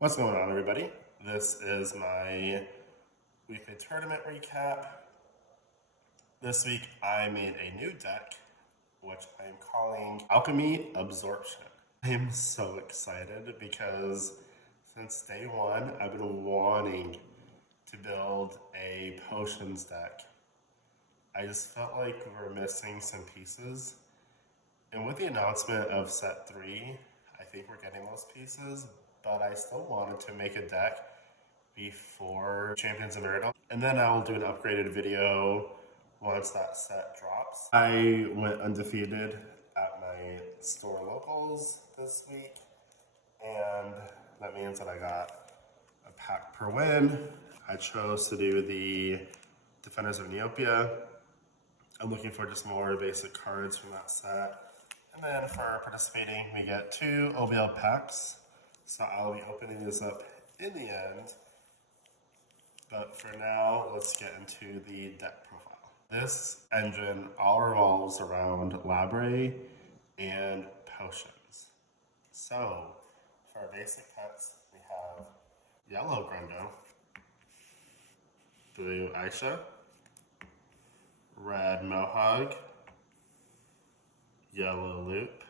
What's going on, everybody? This is my weekly tournament recap. This week I made a new deck, which I'm calling Alchemy Absorption. I am so excited because since day one I've been wanting to build a potions deck. I just felt like we were missing some pieces. And with the announcement of set 3, I think we're getting those pieces, but I still wanted to make a deck before Champions of Battledome. And then I will do an upgraded video once that set drops. I went undefeated at my store locals this week, and that means that I got a pack per win. I chose to do the Defenders of Neopets. I'm looking for just more basic cards from that set. And then for participating, we get 2 OBL packs. So I'll be opening this up in the end. But for now, let's get into the deck profile. This engine all revolves around Labre and potions. So for our basic pets, we have yellow Grundo, blue Aisha, red Mohawk, yellow Loop,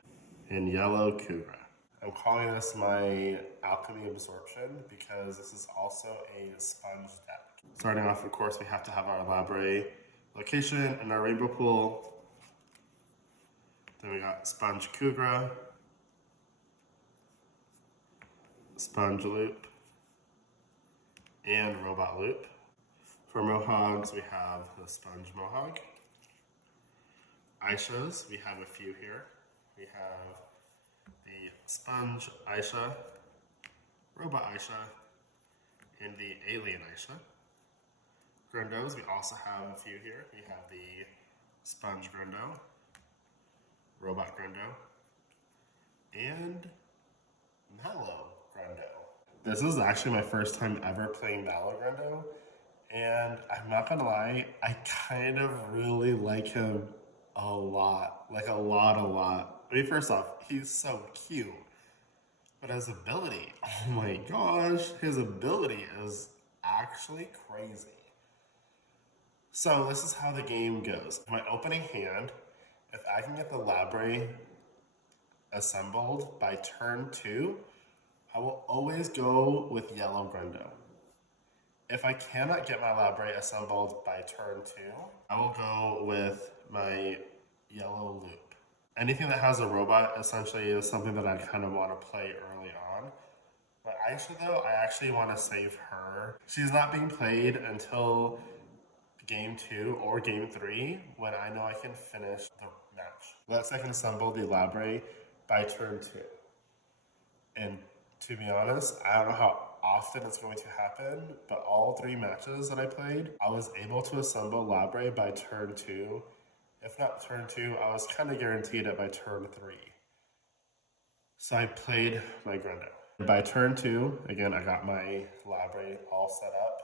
and yellow Kugra. I'm calling this my Alchemy Absorption because this is also a sponge deck. Starting off, of course, we have to have our Labre location and our Rainbow Pool. Then we got Sponge Kugra, Sponge Loop, and Robot Loop. For Mohogs, we have the Sponge Mohawk. Aishas, we have a few here. We have the Sponge Aisha, Robot Aisha, and the Alien Aisha. Grundos, we also have a few here. We have the Sponge Grundo, Robot Grundo, and Mallow Grundo. This is actually my first time ever playing Mallow Grundo, and I'm not gonna lie, I kind of really like him a lot. Like a lot. I mean, first off, he's so cute. But his ability, oh my gosh, his ability is actually crazy. So this is how the game goes. My opening hand, if I can get the Labre assembled by turn 2, I will always go with yellow Grundo. If I cannot get my Labre assembled by turn 2, I will go with my yellow Loop. Anything that has a robot essentially is something that I kind of want to play early on. But Aisha though, I actually want to save her. She's not being played until game 2 or game 3 when I know I can finish the match. Let's I can assemble the Labre by turn 2. And to be honest, I don't know how often it's going to happen, but all 3 matches that I played, I was able to assemble Labre by turn 2. If not turn 2, I was kind of guaranteed it by turn 3. So I played my Grundo. By turn 2, again, I got my Labre all set up.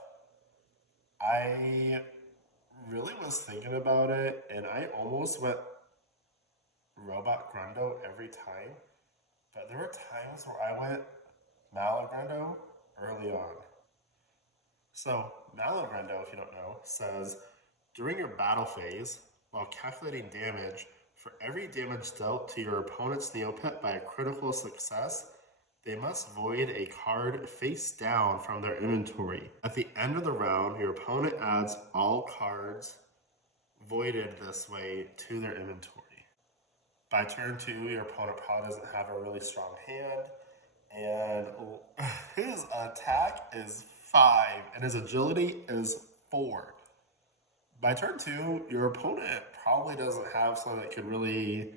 I really was thinking about it, and I almost went Robot Grundo every time, but there were times where I went Mallow Grundo early on. So Mallow Grundo, if you don't know, says during your battle phase, while calculating damage, for every damage dealt to your opponent's Neopet by a critical success, they must void a card face down from their inventory. At the end of the round, your opponent adds all cards voided this way to their inventory. By turn 2, your opponent probably doesn't have a really strong hand, and his attack is 5, and his agility is 4. By turn 2, your opponent probably doesn't have something that could really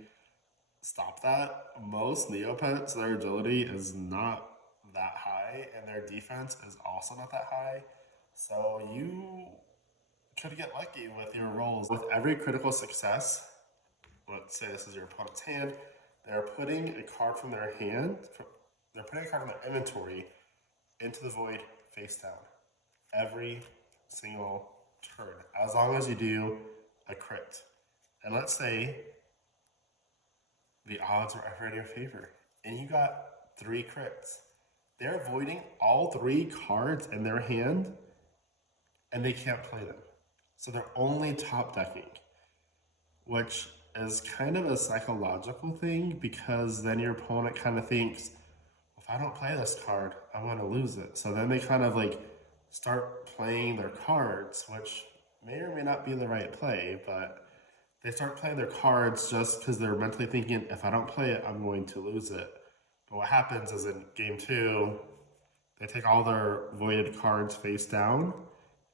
stop that. Most Neopets, their agility is not that high, and their defense is also not that high. So you could get lucky with your rolls. With every critical success, let's say this is your opponent's hand, they're putting a card from their hand, they're putting a card from their inventory into the void face down. Every single turn, as long as you do a crit. And let's say the odds were ever in your favor and you got 3 crits. they're voiding all 3 cards in their hand and they can't play them. So they're only top decking, which is kind of a psychological thing because then your opponent kind of thinks, if I don't play this card, I'm going to lose it. So then they kind of like start playing their cards, which may or may not be the right play, but they start playing their cards just because they're mentally thinking, if I don't play it, I'm going to lose it. But what happens is in game 2, they take all their voided cards face down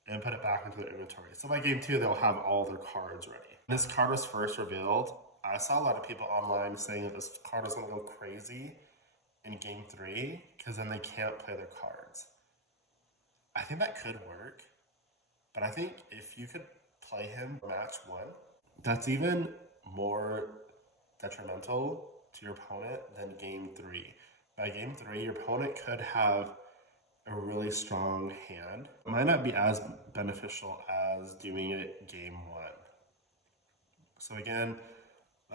and put it back into their inventory. So by game 2, they'll have all their cards ready. When this card was first revealed, I saw a lot of people online saying that this card was going to go crazy in game 3 because then they can't play their cards. I think that could work, but I think if you could play him match 1, that's even more detrimental to your opponent than game 3. By game 3, your opponent could have a really strong hand. It might not be as beneficial as doing it game 1. So again,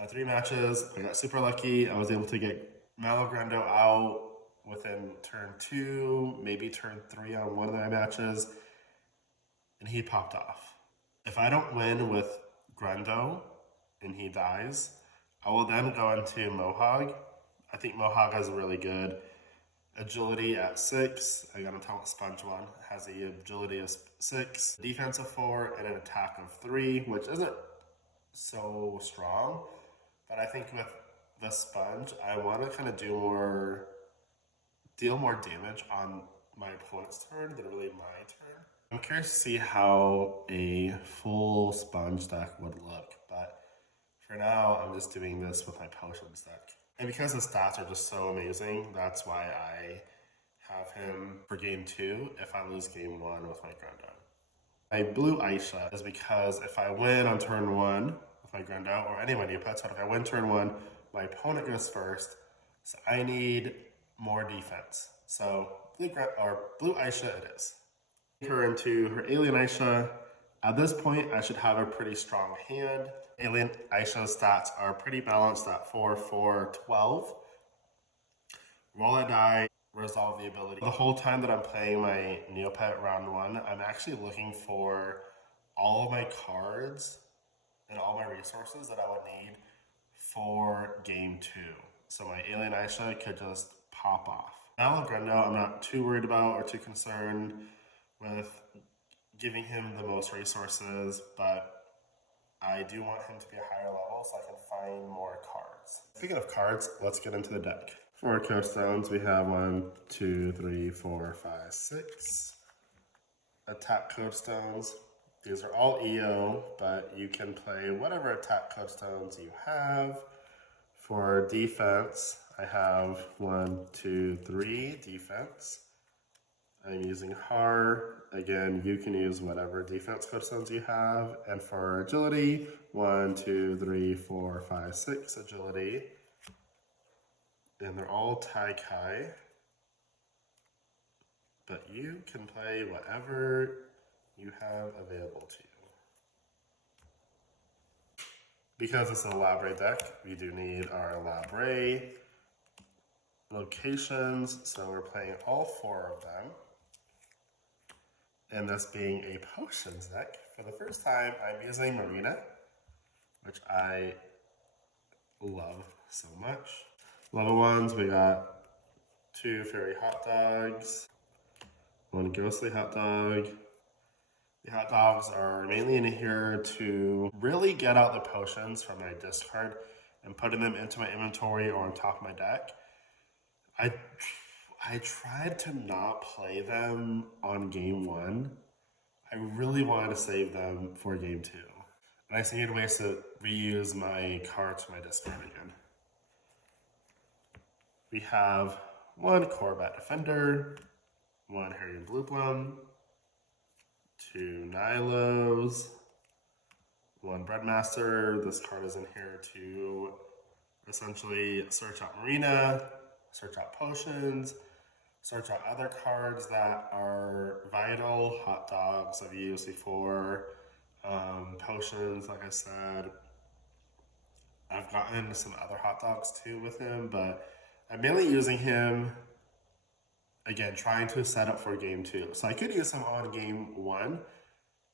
3 matches, I got super lucky. I was able to get Malogrando out within turn 2, maybe turn 3 on one of my matches, and he popped off. If I don't win with Grando and he dies, I will then go into Mohawk. I think Mohawk is really good. Agility at 6. I got a Talent Sponge one. It has the agility of 6, defense of 4, and an attack of 3, which isn't so strong. But I think with the sponge, I want to kind of deal more damage on my opponent's turn than really my turn. I'm curious to see how a full sponge deck would look, but for now, I'm just doing this with my potions deck. And because the stats are just so amazing, that's why I have him for game 2 if I lose game 1 with my Grando. My blue Aisha is because if I win on turn 1 with my Grando, or any of my Neopets, but if I win turn 1, my opponent goes first, so I need more defense. So blue Aisha it is. Her into her Alien Aisha. At this point, I should have a pretty strong hand. Alien Aisha's stats are pretty balanced at 4, 4, 12. Roll a die, resolve the ability. The whole time that I'm playing my Neopet round 1, I'm actually looking for all of my cards and all my resources that I would need for game 2. So my Alien Aisha could just pop off. Now Grendo, I'm not too worried about or too concerned with giving him the most resources, but I do want him to be a higher level so I can find more cards. Speaking of cards, let's get into the deck. For code stones, we have 1, 2, 3, 4, 5, 6. Attack code stones. These are all EO, but you can play whatever attack code stones you have. For defense, I have 1, 2, 3 defense. I'm using Har. Again, you can use whatever defense code stones you have. And for agility, 1, 2, 3, 4, 5, 6 agility. And they're all Tai Kai. But you can play whatever you have available to you. Because it's an Elaborate deck, we do need our Elaborate locations. So we're playing all 4 of them. And this being a potions deck, for the first time, I'm using Marina, which I love so much. Level 1s, we got 2 Fairy Hot Dogs, 1 Ghostly Hot Dog. The hot dogs are mainly in here to really get out the potions from my discard and putting them into my inventory or on top of my deck. I tried to not play them on game 1. I really wanted to save them for game 2. And I just needed ways to reuse my cards from my discard again. We have 1 Corbat Defender, 1 Harriet Blue Plum, 2 Nilos, 1 Breadmaster. This card is in here to essentially search out Marina, search out potions, search out other cards that are vital. Hot dogs I've used before. Potions, like I said. I've gotten some other hot dogs too with him, but I'm mainly using him Again, trying to set up for game 2. So I could use them on game 1,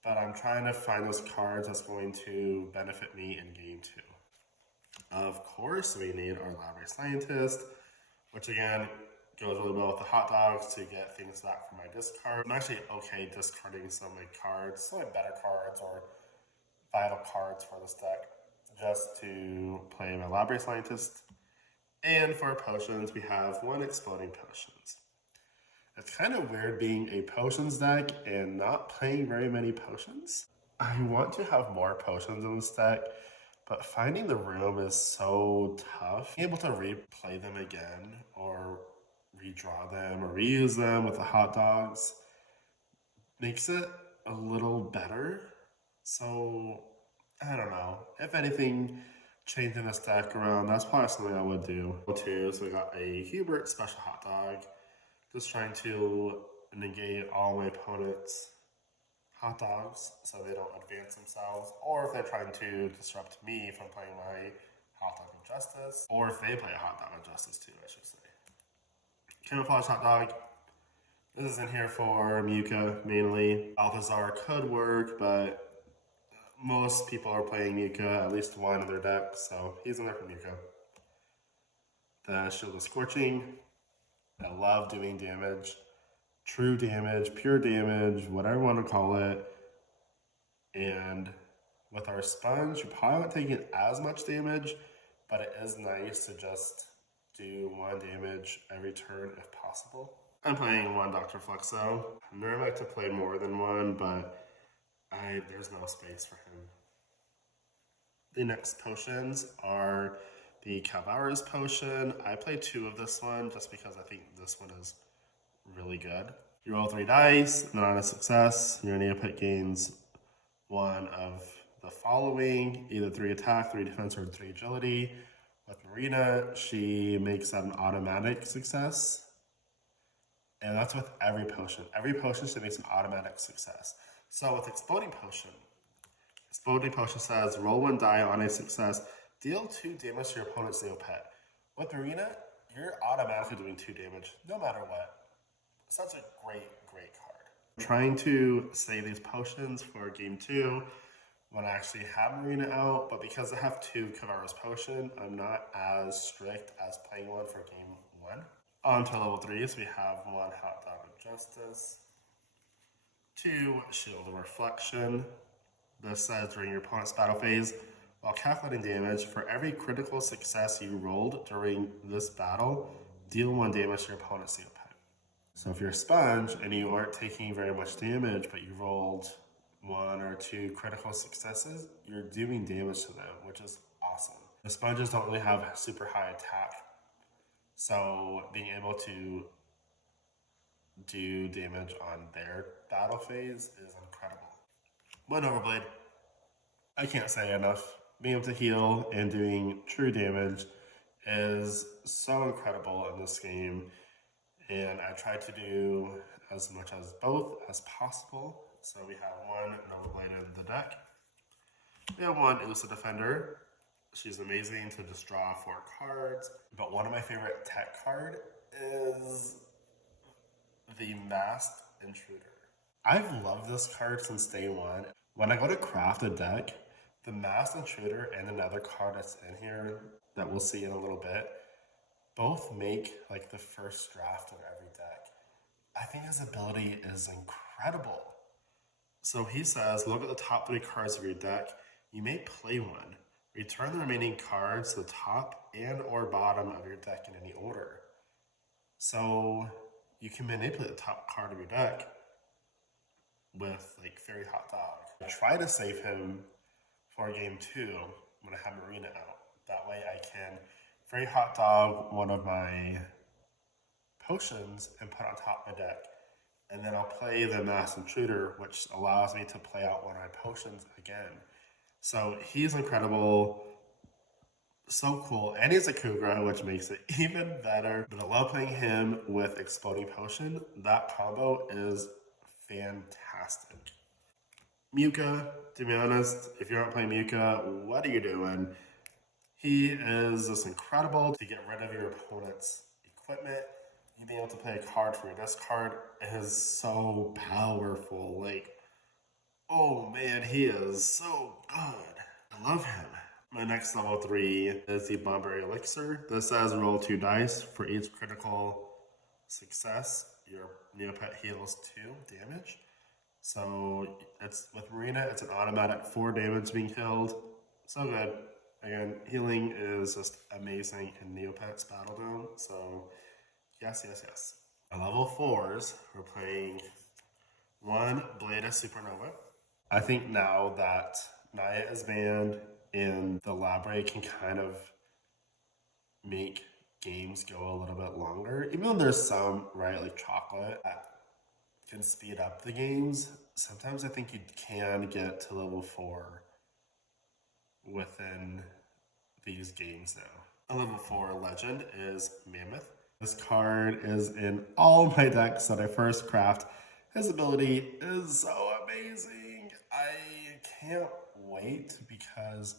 but I'm trying to find those cards that's going to benefit me in game 2. Of course, we need our Library Scientist, which again goes really well with the hot dogs to get things back from my discard. I'm actually okay discarding some like cards, some like better cards or vital cards for this deck, just to play my Library Scientist. And for potions, we have 1 Exploding Potions. It's kind of weird being a potions deck and not playing very many potions. I want to have more potions in this deck, but finding the room is so tough. Being able to replay them again or redraw them or reuse them with the hot dogs makes it a little better. So, I don't know. If anything, changing this deck around, that's probably something I would do. So we got a Hubert special hot dog. Just trying to negate all my opponent's hot dogs so they don't advance themselves, or if they're trying to disrupt me from playing my hot dog of justice, or if they play a hot dog of justice too, I should say. Camouflage hot dog. This is in here for Muka mainly. Balthazar could work, but most people are playing Muka, at least 1 in their deck, so he's in there for Muka. The Shield of Scorching. I love doing damage, true damage, pure damage, whatever you want to call it. And with our sponge, you're probably not taking as much damage, but it is nice to just do 1 damage every turn if possible. I'm playing 1 Dr. Fluxo. I never like to play more than 1, but there's no space for him. The next potions are the Calvaris potion. I play 2 of this one just because I think this one is really good. You roll 3 dice, and then on a success, your Neopet gains 1 of the following, either 3 attack, 3 defense, or 3 agility. With Marina, she makes that an automatic success. And that's with every potion. Every potion should make an automatic success. So with Exploding Potion says, roll 1 die on a success, deal 2 damage to your opponent's Neopet. With Marina, you're automatically doing 2 damage, no matter what. Such a great, great card. I'm trying to save these potions for game 2 when I actually have Marina out, but because I have 2 Calvaris Potion, I'm not as strict as playing 1 for game 1. On to level 3s, we have 1 Hot Dog of Justice, 2 Shield of Reflection. This says during your opponent's battle phase, while calculating damage, for every critical success you rolled during this battle, deal 1 damage to your opponent's Neopet. So if you're a sponge and you aren't taking very much damage, but you rolled 1 or 2 critical successes, you're doing damage to them, which is awesome. The sponges don't really have super high attack, so being able to do damage on their battle phase is incredible. One Overblade. I can't say enough. Being able to heal and doing true damage is so incredible in this game, and I try to do as much as both as possible. So we have 1 Overblade in the deck. We have 1 Elusive Defender. She's amazing to just draw 4 cards, but one of my favorite tech card is the Masked Intruder. I've loved this card since day 1. When I go to craft a deck, the Masked Intruder and another card that's in here that we'll see in a little bit, both make like the first draft of every deck. I think his ability is incredible. So he says, look at the top 3 cards of your deck. You may play 1. Return the remaining cards to the top and or bottom of your deck in any order. So you can manipulate the top card of your deck with like Fairy Hot Dog. I try to save him for game 2 when I have Marina out. That way I can Fairy Hot Dog one of my potions and put on top of my deck. And then I'll play the Masked Intruder, which allows me to play out one of my potions again. So he's incredible, so cool, and he's a Kugra, which makes it even better. But I love playing him with Exploding Potion. That combo is fantastic. Muka, to be honest, if you're not playing Muka, what are you doing? He is just incredible to get rid of your opponent's equipment. being able to play a card for you. This card is so powerful. Like, oh man, he is so good. I love him. My next level 3 is the Bomber Elixir. This says roll 2 dice. For each critical success, your Neopet heals 2 damage. So it's with Marina, it's an automatic 4 damage being killed. So good. Again, healing is just amazing in Neopets Battledome. So yes, yes, yes. At level 4s, we're playing 1 Blade of Supernova. I think now that Naya is banned and the library can kind of make games go a little bit longer, even though there's some, right, like chocolate that can speed up the games, sometimes I think you can get to level 4 within these games now. A level 4 legend is Mammoth. This card is in all my decks that I first craft. His ability is so amazing. I can't wait because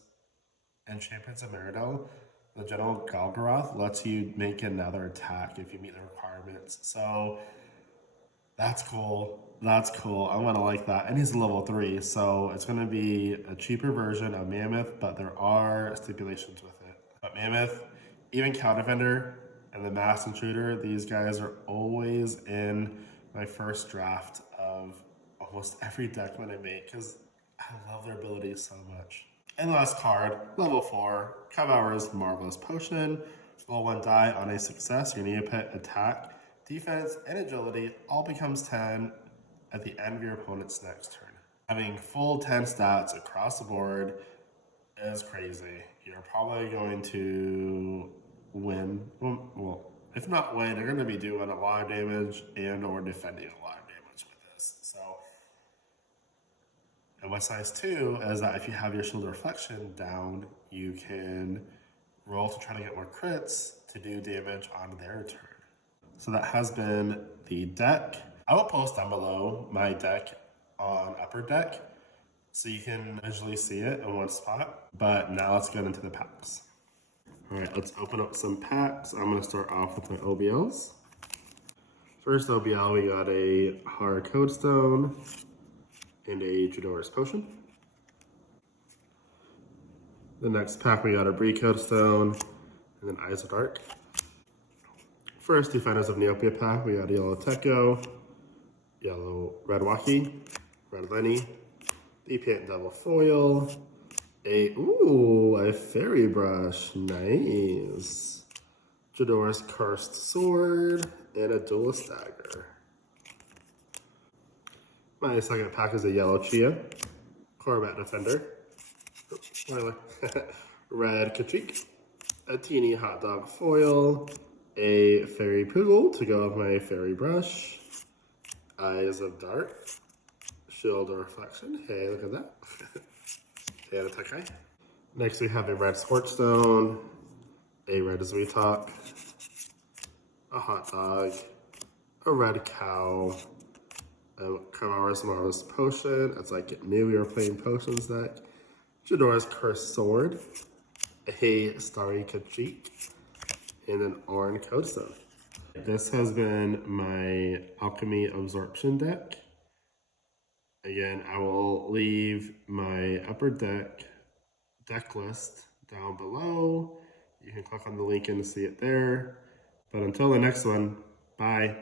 in Champions of Meridel, the General Galgaroth lets you make another attack if you meet the requirements. So that's cool. That's cool. I'm gonna like that. And he's level 3, so it's gonna be a cheaper version of Mammoth, but there are stipulations with it. But Mammoth, even Counter Defender, and the Mass Intruder, these guys are always in my first draft of almost every deck that I make because I love their abilities so much. And the last card, level 4, Kavaura's Marvelous Potion. Roll 1 die on a success. Your Neopet attack, defense, and agility all becomes 10 at the end of your opponent's next turn. Having full 10 stats across the board is crazy. You're probably going to win. Well, if not win, you're going to be doing a lot of damage and or defending a lot of damage with this. So, and what's nice too is that if you have your Shield Reflection down, you can roll to try to get more crits to do damage on their turn. So that has been the deck. I will post down below my deck on Upper Deck so you can visually see it in one spot. But now let's get into the packs. All right, let's open up some packs. I'm gonna start off with my OBLs. First OBL, we got a Hard Codestone and a Judora's Potion. The next pack, we got a Bree Codestone and then Eyes of Dark. First Defenders of Neopia pack, we got a Yellow Tekko, Yellow Red Waki, Red Lenny, the Paint Devil Foil, a Fairy Brush, nice. Judora's Cursed Sword, and a Duelist Dagger. My second pack is a Yellow Chia, Corvette Defender, Red Katrik, a Teeny Hot Dog Foil, a Fairy Poodle to go with my Fairy Brush, Eyes of Dark, Shield Reflection, hey, look at that, and a Tekai. Next we have a Red Scorchstone, a Red Zweetok, a Hot Dog, a Red Cow, a Kavaura's Marvelous Potion, it's like it knew we were playing potions deck, Judora's Cursed Sword, a Starry Katrik, and an Orange Codestone. This has been my Alchemy Absorption deck. Again, I will leave my Upper Deck list down below. You can click on the link and see it there. But until the next one, bye.